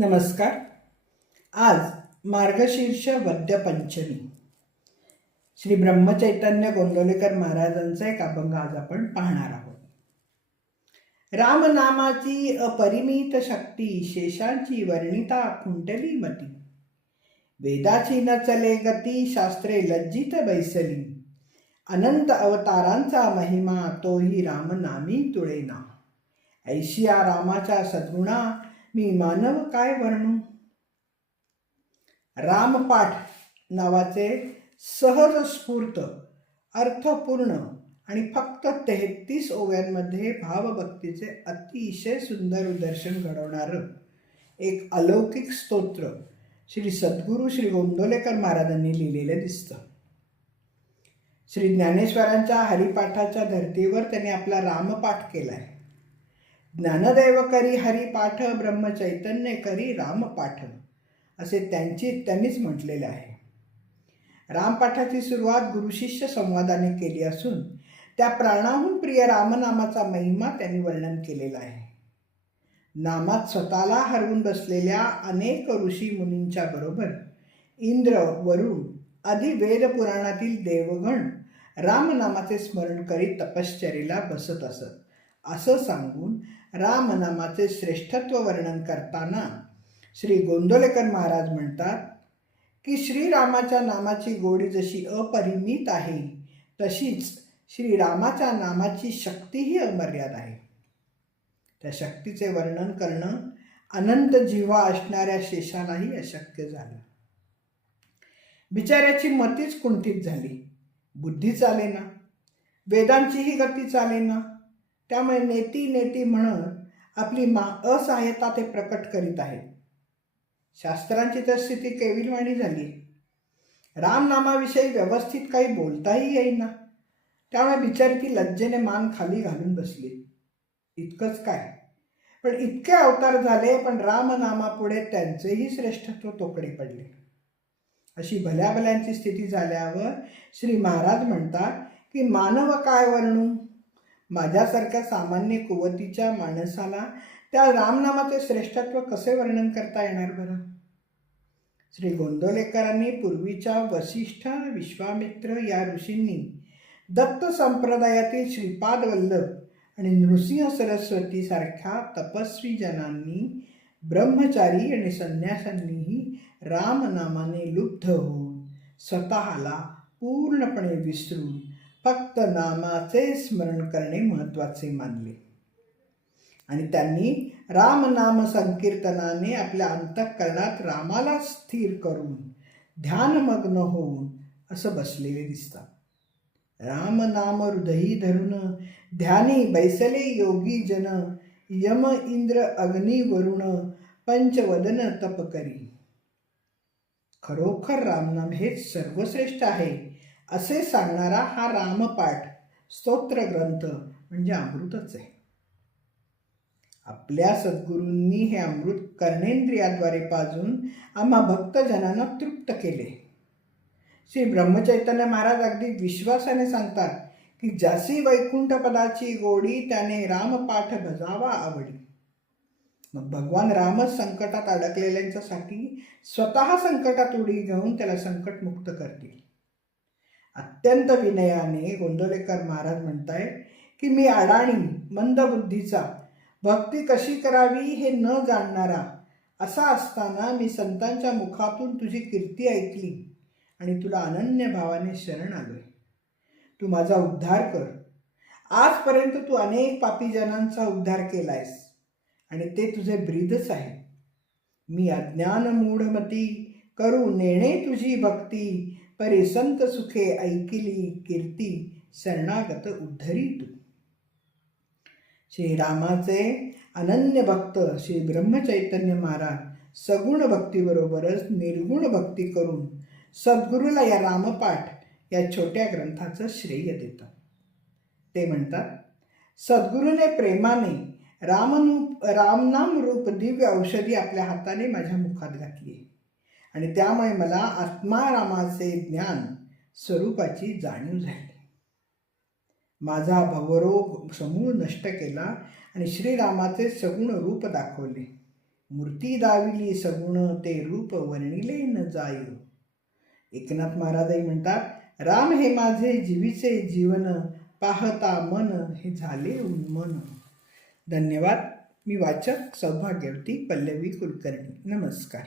नमस्कार. आज मार्गशीर्ष वद्य पंचमी श्री ब्रह्मचैतन्य गोंदवलेकर महाराजांचा एक अभंग आज आपण पाहणार आहोत. रामनामाची अपरिमित शक्ती शेषांची वर्णिता कुंटली मती. वेदाची न चले गती शास्त्रे लज्जित बैसली. अनंत अवतारांचा महिमा तोही रामनामी तुळेना. ऐशिया रामाच्या सद्गुणा मी मानव काय वर्णू? रामपाठ नावाचे सहज स्फूर्त अर्थपूर्ण आणि फक्त तेहतीस ओव्यांमध्ये भावभक्तीचे अतिशय सुंदर दर्शन घडवणारं एक अलौकिक स्तोत्र श्री सद्गुरू श्री गोंदोलेकर महाराजांनी लिहिलेलं दिसतं. श्री ज्ञानेश्वरांच्या हरिपाठाच्या धर्तीवर त्यांनी आपला रामपाठ केला आहे ज्ञानदैव करी हरिपाठ ब्रह्मचैतन्य करी रामपाठ असे त्यांची त्यांनीच म्हटलेले आहे. रामपाठाची सुरुवात गुरुशिष्य संवादाने केली असून त्या प्राणाहून प्रिय रामनामाचा महिमा त्यांनी वर्णन केलेला आहे. नामात स्वतःला हरवून बसलेल्या अनेक ऋषी मुनींच्या बरोबर इंद्र वरुण आदी वेदपुराणातील देवगण रामनामाचे स्मरण करीत तपश्चर्येला बसत असत. असं सांगून रामनामाचे श्रेष्ठत्व वर्णन करताना श्री गोंदोलेकर महाराज म्हणतात की श्रीरामाच्या नामाची गोडी जशी अपरिमित आहे तशीच श्रीरामाच्या नामाची शक्तीही अमर्याद आहे. त्या शक्तीचे वर्णन करणं अनंत जीवा असणाऱ्या शेषालाही अशक्य झालं. बिचाऱ्याची मतीच कुंठित झाली. बुद्धी चालेना. वेदांचीही गती चालेना. त्यामुळे नेती नेती म्हणत आपली मा असहाय्यता ते प्रकट करीत आहेत. शास्त्रांची तर स्थिती केविलवाणी झाली. रामनामाविषयी व्यवस्थित काही बोलताही येईना. त्यामुळे बिचारी ती लज्जेने मान खाली घालून बसली. इतकंच काय. पण इतके अवतार झाले पण रामनामापुढे त्यांचेही श्रेष्ठत्व तोकडे पडले. अशी भल्या भल्यांची स्थिती झाल्यावर श्री महाराज म्हणतात की मानव काय वर्णू? माझ्यासारख्या सामान्य कुवतीच्या माणसाला त्या रामनामाचे श्रेष्ठत्व कसे वर्णन करता येणार बरं? श्री गोंदोलेकरांनी पूर्वीच्या वसिष्ठ विश्वामित्र या ऋषींनी दत्त संप्रदायातील श्रीपाद वल्लभ आणि नृसिंह सरस्वतीसारख्या तपस्वी जनांनी ब्रह्मचारी आणि संन्यासांनीही रामनामाने लुब्ध होऊन स्वतःला पूर्णपणे विसरून फक्त नामाचे स्मरण करणे महत्त्वाचे मानले. आणि त्यांनी रामनाम संकीर्तनाने आपल्या अंतःकरणात रामाला स्थिर करून ध्यानमग्न होऊन असं बसलेले दिसतात. रामनाम हृदयी धरून ध्यानी बैसले योगी जन यम इंद्र अग्नी वरुण पंचवदन तप करी. खरोखर रामनाम हे सर्वश्रेष्ठ आहे. असे सांगणारा हा रामपाठ स्तोत्र ग्रंथ म्हणजे अमृतच आहे. आपल्या सद्गुरूंनी हे अमृत कर्णेंद्रियाद्वारे पाजून आम्हा भक्तजनांना तृप्त केले. श्री ब्रह्मचैतन्य महाराज अगदी विश्वासाने सांगतात की जासी वैकुंठ पदाची गोडी त्याने रामपाठ भजावा आवडी मग भगवान रामच संकटात अडकलेल्यांच्यासाठी स्वतः संकटात उडी घेऊन त्याला संकटमुक्त करतील. अत्यंत विनयाने गोंदवलेकर महाराज म्हणताय की मी अडाणी मंदबुद्धीचा भक्ती कशी करावी हे न जाणणारा असा असताना मी संतांच्या मुखातून तुझी कीर्ती ऐकली आणि तुला अनन्य भावाने शरण आलोय. तू माझा उद्धार कर. आजपर्यंत तू अनेक पापीजनांचा उद्धार केलायस आणि ते तुझे ब्रीदच आहे मी अज्ञान मूढमती करू नेणे तुझी भक्ती परिसंत सुखे ऐकिली कीर्ती शरणागत उद्धरी तू. श्रीरामाचे अनन्य भक्त श्री ब्रह्मचैतन्य महाराज सगुण भक्तीबरोबरच निर्गुण भक्ती करून सद्गुरूला या रामपाठ या छोट्या ग्रंथाचं श्रेय देतात. ते म्हणतात सद्गुरूने प्रेमाने रामनू रामनाम रूप दिव्य औषधी आपल्या हाताने माझ्या मुखात घातली आणि त्यामुळे मला आत्मारामाचे ज्ञान स्वरूपाची जाणीव झाली. माझा भवरोग समूळ नष्ट केला आणि श्रीरामाचे सगुण रूप दाखवले. मूर्ती दाविली सगुण ते रूप वर्णिले न जाय. एकनाथ महाराजही म्हणतात राम हे माझे जीवीचे जीवन पाहता मन हे झाले उन्मन. धन्यवाद. मी वाचक सौभाग्यवती पल्लवी कुलकर्णी. नमस्कार.